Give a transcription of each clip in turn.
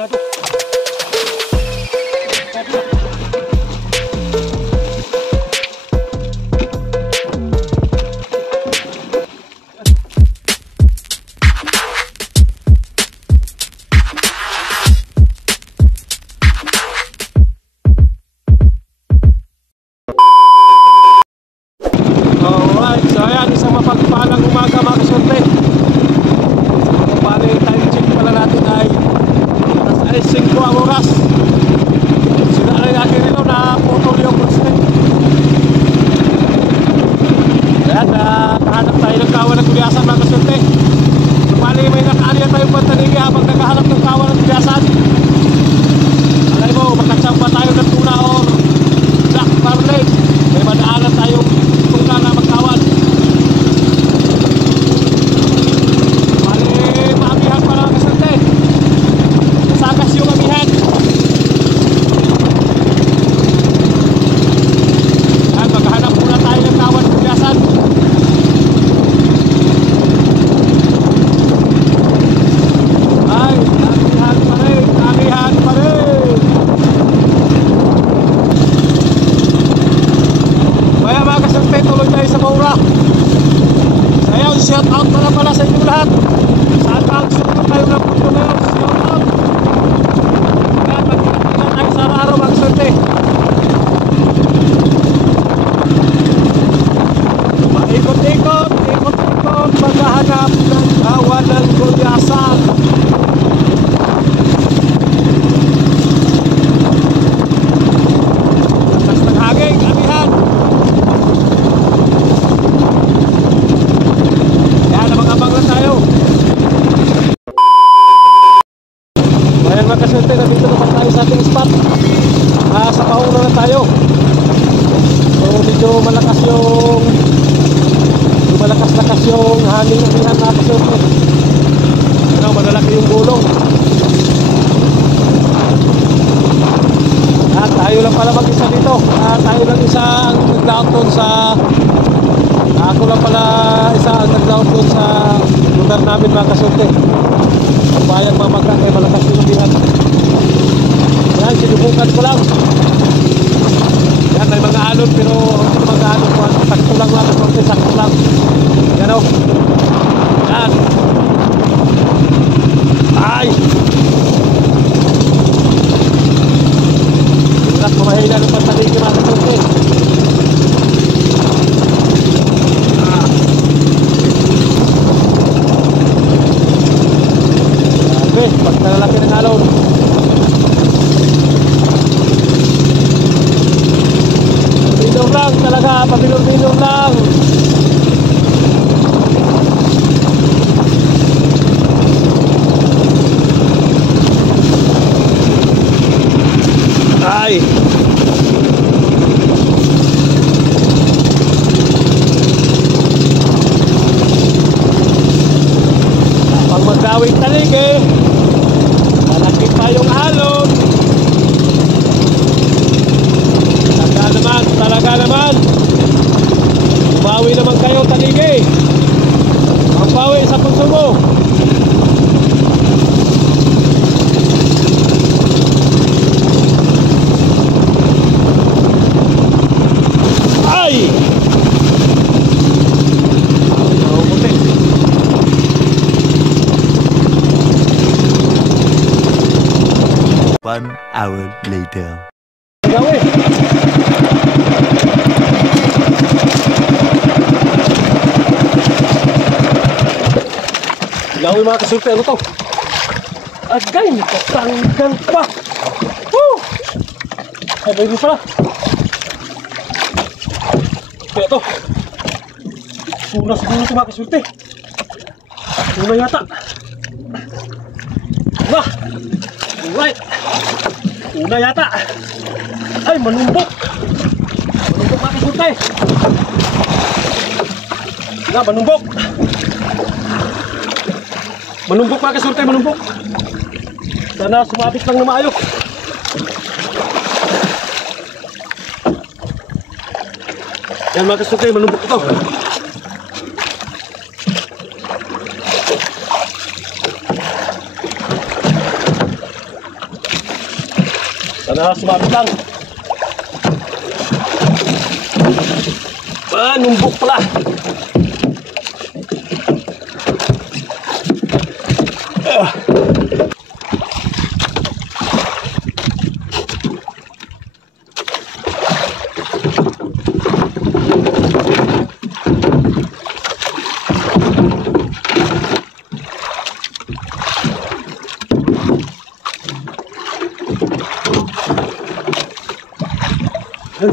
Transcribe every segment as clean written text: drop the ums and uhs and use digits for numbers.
Alright, so ayan, isang mapagpalang umaga mga kasunti. So bali, time check pala natin ay alas 5 ang oras. Sinalay natin rin na putol yung pulsing. Ayan, nakahanap tayo ng kawan ng tuliasan mga kasunti. So bali, may nakaaliya tayong pantanigi habang nakahanap ng kawan ng tuliasan. Alay mo, makachamba tayo ng tuna or black marlin. May madaanan tayong tuna na magkawan. Bali, maamihan pa lang kasante. Nasagas yung amihan. Yan, maghahanap muna tayo ng kawan ng tuliasan. Ay, amihan pa rin, amihan pa rin. Kaya mga kasante, tuloy tayo sa Maura. So ayun, shout out pala sa inyo lahat. Saan pa gusto ko tayo ng puto ngayon? Shout out. Kaya magkakita tayo sa araw mga kasante. Paikot-ikot, ikot-ikot, maghahanap ng kawan ng tuliasan. Lakas ng hangin, amihan. Yan, abang-abang lang tayo. Ayan mga kasunti, nandito naman tayo sa ating spot. Sa Pauna na tayo. So medyo malakas yung hangin amihan mga kasunti. Ano, malalaki yung gulong. At tayo lang pala mag-isa dito. Tayo lang isa ang nag-loud doon sa... Ako lang pala isa ang nag-loud doon sa lugar namin mga kasunti. Ang bayang mamaga ay malakas yung amihan. Yan, sinubukan ko lang. Yan, may mga alon pero mga alon ko. Sakto lang mga kasunti, sakto lang. Yan o. Yan. Ay! At kumahila ng pantaligi mga kasunti. Grabe, pagkalalaki ng alon. Pabilong lang talaga, pabilong-bilong lang. Ay! Pag magdawing taligi, malaki pa yung alon. Talaga naman. Umawi naman kayo taligi. Magbawi sa konsumo. Ay! 1 hour later. Gawin! Gawin mga kasulti, ano to? Agay, nakatanggal pa! Woo! Ay, baby pala! Kaya to! Tuna siguro ito mga kasulti! Tuna yata! Tuna! Alright! Tuna yata! Ay, manumbok! Manumbok mga kasulti! Nga, manumbok! Manumbok mga kasulti, manumbok! Sana sumabit lang na maayos! Yan mga kasulti, manumbok ito! Sana sumabit lang. Numbok pala.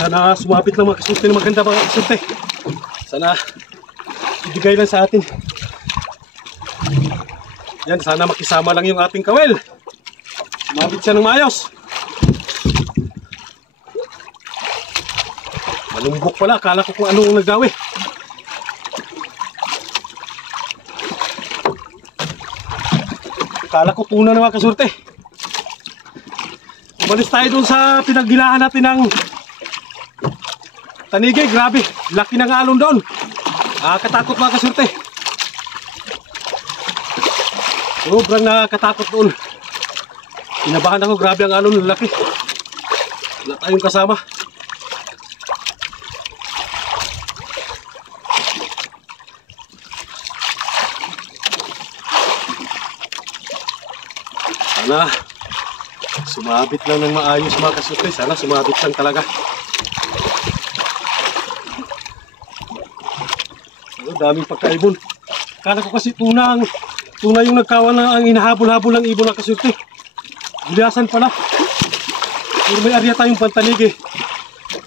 Sana sumabit lang mga kasulti na maganda mga kasulti. Sana ibigay lang sa atin. Yan, sana makisama lang yung ating kawel. Sumabit siya ng maayos. Malumbok pala, akala ko kung anong nagdawi. Akala ko tuna na mga kasulti. Umalis tayo dun sa pinagbilahan natin ng tanigi. Grabe, laki ng alon doon. Katakot mga kasulti. Sobrang nakakatakot doon. Kinabahan ako, grabe ang alon, laki. Wala tayong kasama. Sana sumabit lang ng maayos mga kasulti. Sana sumabit lang talaga. Daming pagkaibon. Kala ko kasi tuna yung nagkawan na ang inahabol-habol ng ibon na kasulti. Buliasan pala. Pero may area tayong pantanigi.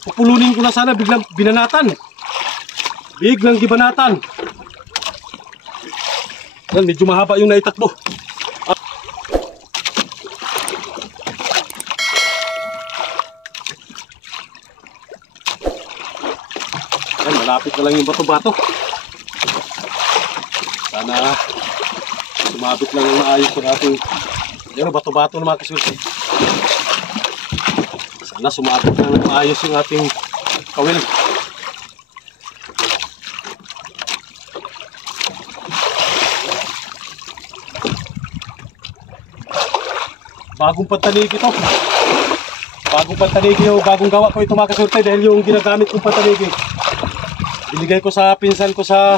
Pupulunin ko na sana, biglang binanatan. Biglang gibanatan. Yan, medyo mahaba yung naitakbo. Yan, malapit na lang yung bato-bato. Sana sumabit lang ng maayos yung ating bato-bato na mga kasulti. Sana sumabit lang ng maayos yung ating kawil. Bagong pantanigi ito. Bagong pantanigi o bagong gawa ko ito mga kasulti dahil yung ginagamit kong pantanigi binigay ko sa pinsan ko sa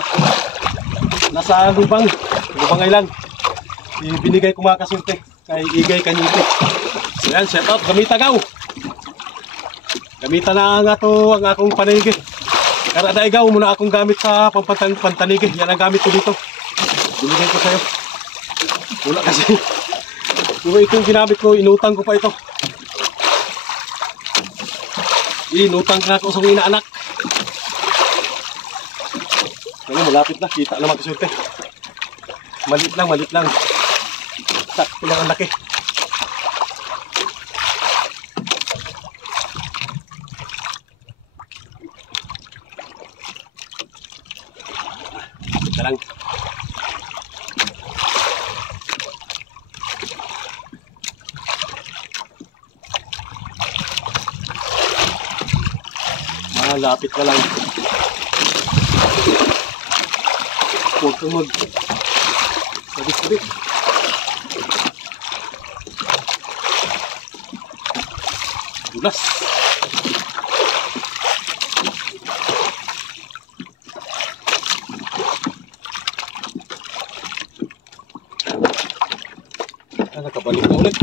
nasa Lubang Island. Binigay ko mga kasulti kay Igay Kanyite. So yan, shout out, gamita gaw. Gamita na nga to ang akong panigi. Karada igaw muna akong gamit sa pantanigi. Yan ang gamit ko dito. Binigay ko sa'yo. Wala kasi. Diba ito yung ginamit ko, inutang ko pa ito. Inutang ka ako sa mga inaanak. Ano, malapit na, kita naman kasulti. Malit lang. Sakto lang ang laki. Kita lang. Malapit na lang. Huwag kang sabit-sabit. Dulas. Nakabalik na ulit.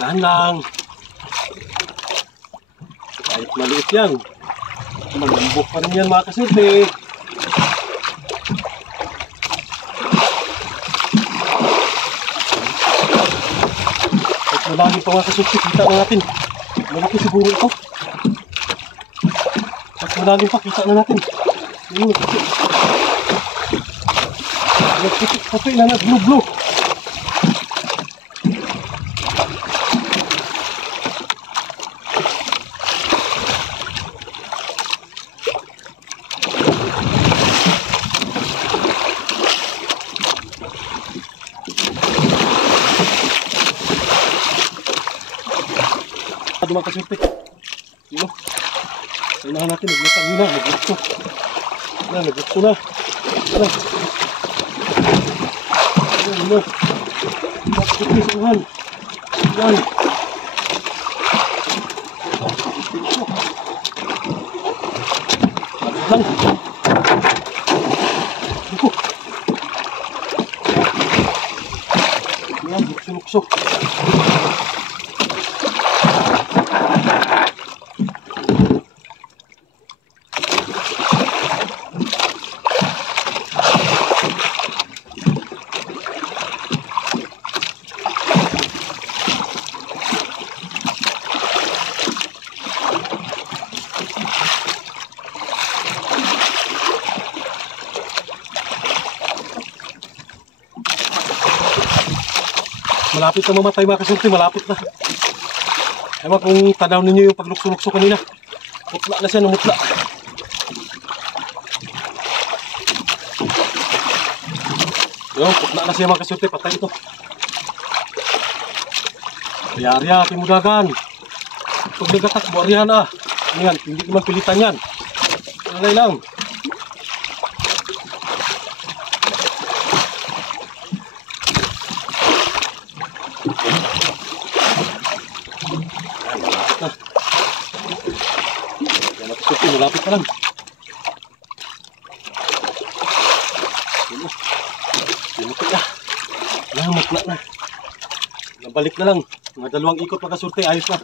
Dahan lang. Kahit maliit yan, malambok pa rin yan mga kasulti. Kahit malagi pa mga kasulti, kita na natin. Malaki siguro ito. Kahit malagi pa, kita na natin. Puti na blue-blue. sigurado mga kasurte. Yun o. Unahan natin, naglutang yun na, naglutso. Naglutso na. Ano? Ano? Bakit sa unahan? Yan. Lang. Ako. Yan, lukso-lukso. Malapit na mamatay mga kasurte, malapit na. Ewan kung tanaw ninyo yung paglukso-lukso kanina. Mutla na siya, namutla. Yun, putla na siya mga kasurte, patay ito. Ari-ari, timudagan. Pag nagatakbo, arihan na. Yan, hindi naman pilitan yan. Alay lang. Malapit pa lang. Sinukot na. Mutla na. Nabalik na lang. Mga dalawang ikot mga kasurte, ayos na.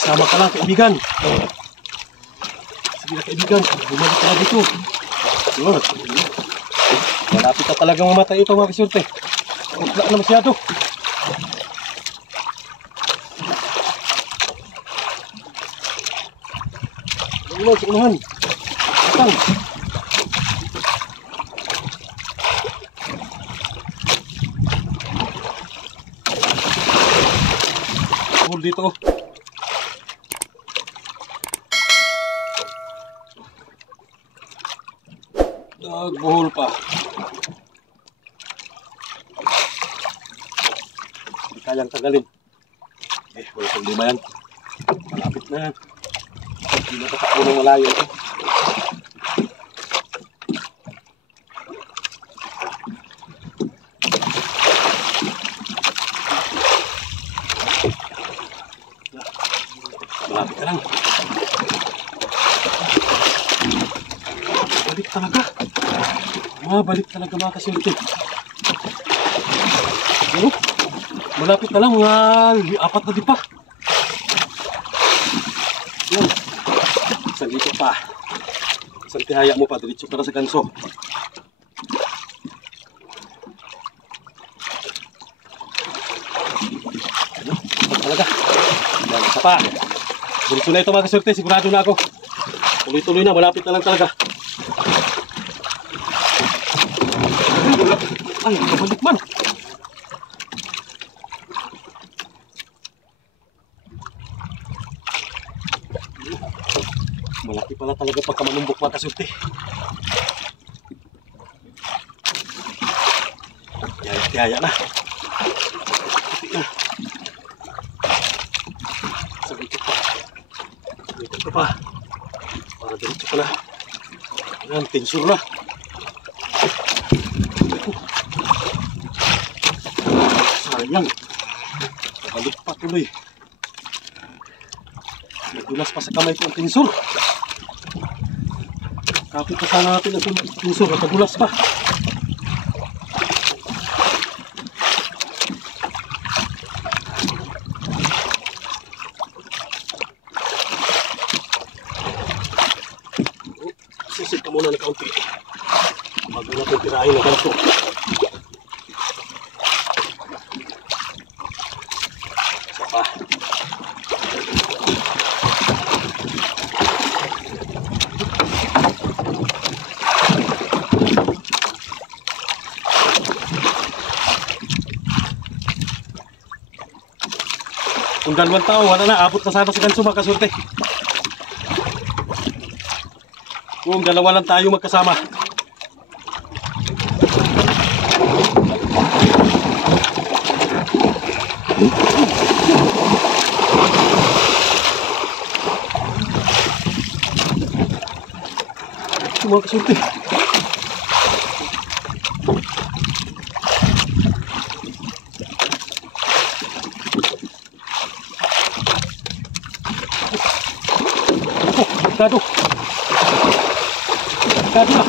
Sama ka lang, kaibigan. Sige na, kaibigan. Bumalik ka na dito. Yun. Malapit na talagang mamatay ito mga kasurte. Wala na masyado. Ulo, sa unahan. Atang. Hold dito. Nagbuhol pa. Hindi kayang tagalin. Wala problema yan. Malapit na yan. Hindi natatakbo ng malayo ito. Malapit ka lang. Balik talaga. Balik talaga mga kasurte. Ano? Malapit na lang mga 4 na di pa. Yan. Isang ikot pa. Isang tihaya mo pa. Diretso para sa ganso. Ano? Talaga. Yan. Isa pa. Diretso na ito mga kasurte. Sigurado na ako. Tuloy-tuloy na. Malapit na lang talaga. Ay, kabalik man. Malaki pala talaga pagka manumbok mga kasurte. Tihaya na. Puti na. Sabi ko pa. Ikot ko pa. Para diretso ka na. Ayan, tensur na. Sayang. Balik pa tuloy. Nagulas pa sa kamay ko ang tinsor. Kapit pa sana natin ang tinsor at nagulas pa. Sisid ka muna ng kaunti. Bago natin tirahin ang ganito. Isa pa. Kung 2 tao, wala na, abot na sana si Ganso mga kasulti. Kung 2 lang tayo magkasama. Mga kasulti. Delikado. Delikado na.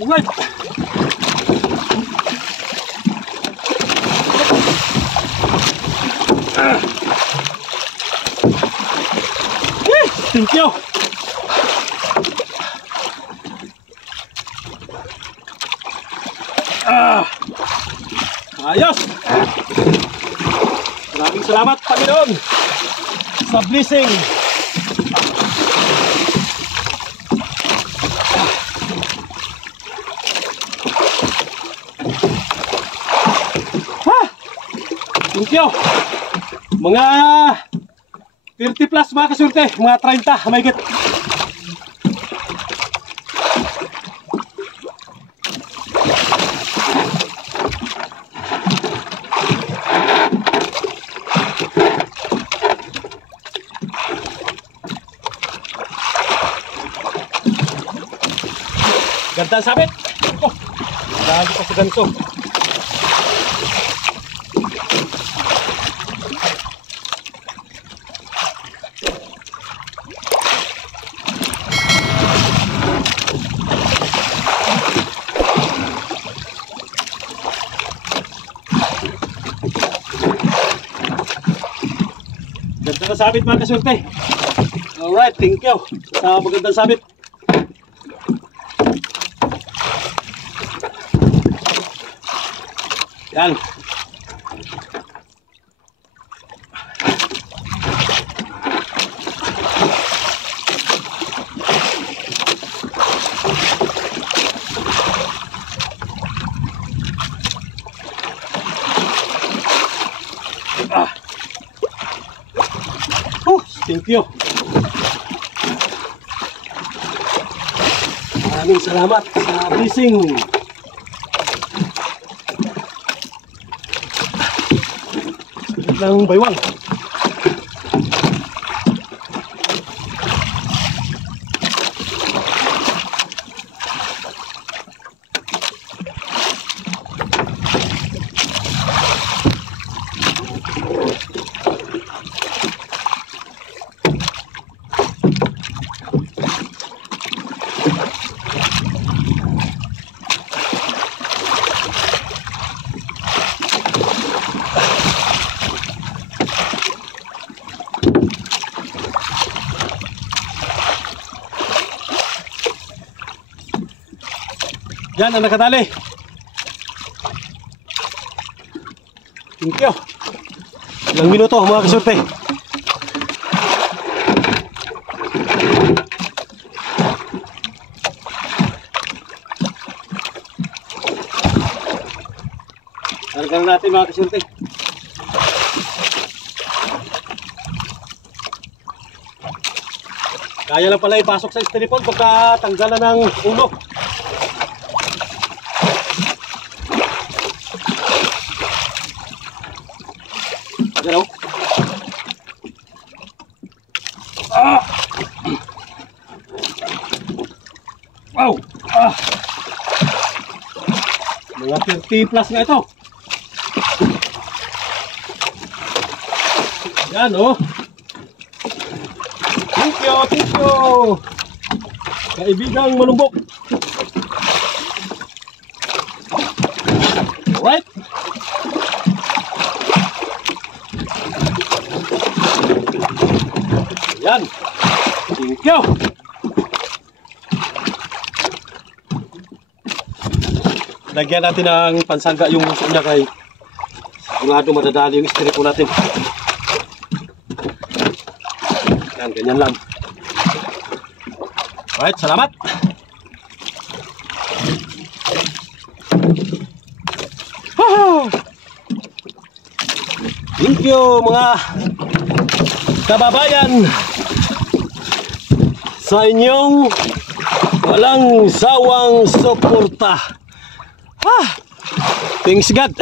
Alright. Thank you. Ayos. Maraming salamat, Panginoon, sa blessing. Thank you. Mga 30 plus mga kasulti, mga 30, may git. Ganda sabit. Oh, lagi pa sa ganso. Ganda na sabit mga kasulti. Alright, thank you sa magandang sabit. Yan. Thank you. Maraming salamat sa blessing. Ng baywang. Yan ang nakadali. Thank you. Ilang minuto mga kasulti. Kargan natin mga kasulti. Kaya lang pala ipasok sa styrofoam pagka tanggalan ng ulo. Hello. Wow. Mga 30 plus nga ito. Yan oh. Thank you, thank you. Kaibigang malumbok. Alright. Yan. Thank you. Lagyan natin ng pansangga yung muso niya kay sigurado madadali yung styrofoam natin. Yan, ganyan lang. Alright, salamat. Thank you mga kababayan sa inyong walang sawang suporta. Thanks God.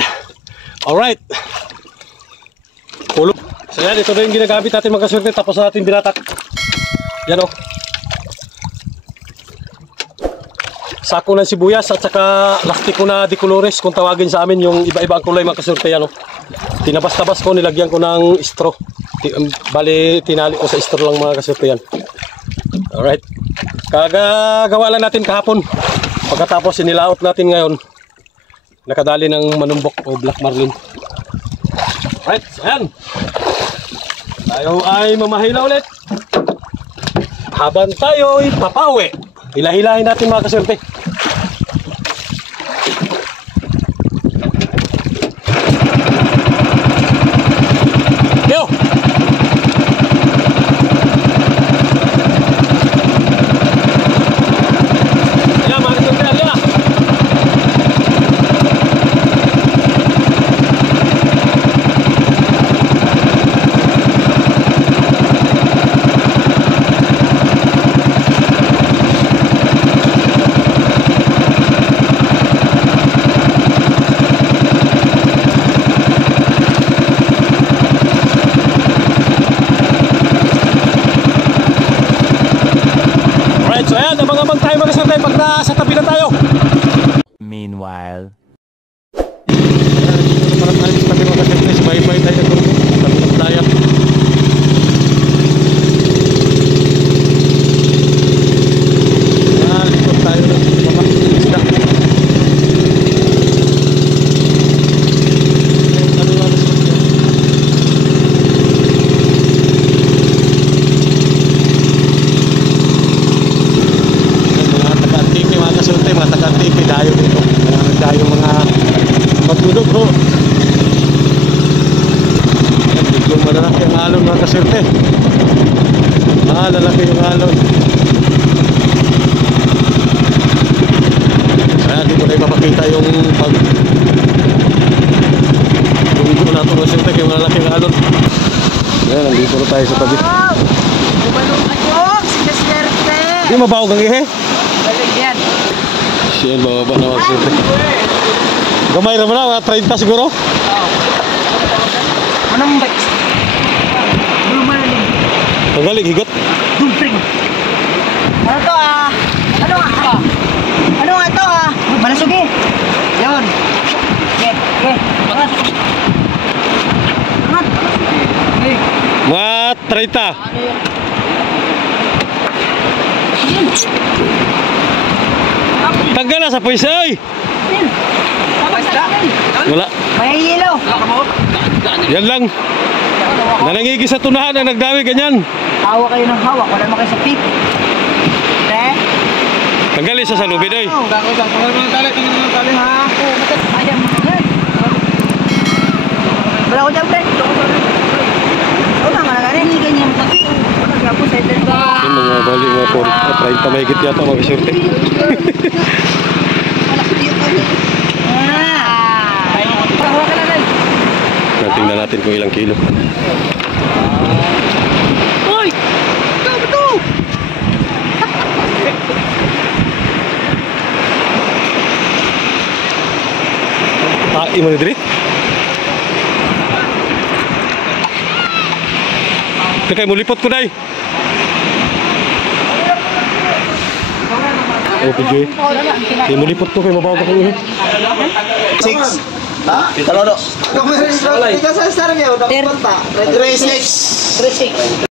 Alright. Pulo. So yan, ito na yung ginagamit natin mga kaswerte. Tapos natin binatak. Yan o. Sako ng sibuyas at saka lastiko na di colores kung tawagin sa amin yung iba-iba ang kulay mga kaswerte. Yan o. Tinabas-tabas ko, nilagyan ko ng straw. Bali, tinali ko sa straw lang mga kaswerte yan. Alright. Kagagawa lang natin kahapon. Pagkatapos sinilaot natin ngayon. Nakadali ng manumbok o black marlin. Alright, so yan. Tayo ay mamahila ulit. Habang tayo ay papawi. Hila-hilahin natin mga kaswerte. Yo! Ayan mga kaswerte, ayan. So ayan, abang-abang tayo mga kaswerte pag nasa tabi na tayo. Meanwhile. Para tayo sa tabi mga kaswerte, sabay-bay tayo ng grupo. Tabi ng playa. Likot tayo ng mga isda. Tabi mga kaswerte. Mga taga-antike dayo dito. Dayo mga magdudog ho. Dito malalaki ang alon mga kaswerte. Lalaki yung alon. Kaya dito na ipapakita yung pag tunggo na ito mga kaswerte kaya malalaki ang alon. Ayan, nandito na tayo sa tabi. Bumalong ako, sinaswerte. Hindi mabawag ang ihe. Balik yan. Siyan, bababa na mga kaswerte. Gamay naman na, mga 30 siguro. Anong bike? Bumaling. Pagalig, higot. Dumpring. Ano to ah? Ano nga to? Ano nga to ah? Malasog eh. Yun. Okay, okay. Angat. Angat. Okay. Mga 30. Tanggal na sa puwisa ay. Wala. May ilaw. Yan lang. Nanangigi sa tunahan ang nagdawi ganyan. Hawak kayo ng hawak. Wala naman kayo sa peak. Tanggal isa sa lubid ay. Tanggal mo ng tali. Tingnan mo ng tali ha. Ayan. Wala ko dyan, friend. Wala nga na rin. Ganyan. Wala nga po sa ito. Yung mga bali, mga 30 mahigit yata mga kasyurte. Tingnan natin kung ilang kilo. Uy! Ito! Ito! Mo na diri? Kaya mo lipot ko dai. Oh, PJ. Kaya mo lipot ko kay mabaw ko ko. 6. Ha? Talado. Ikaw sa star niya, dapat punta. 36.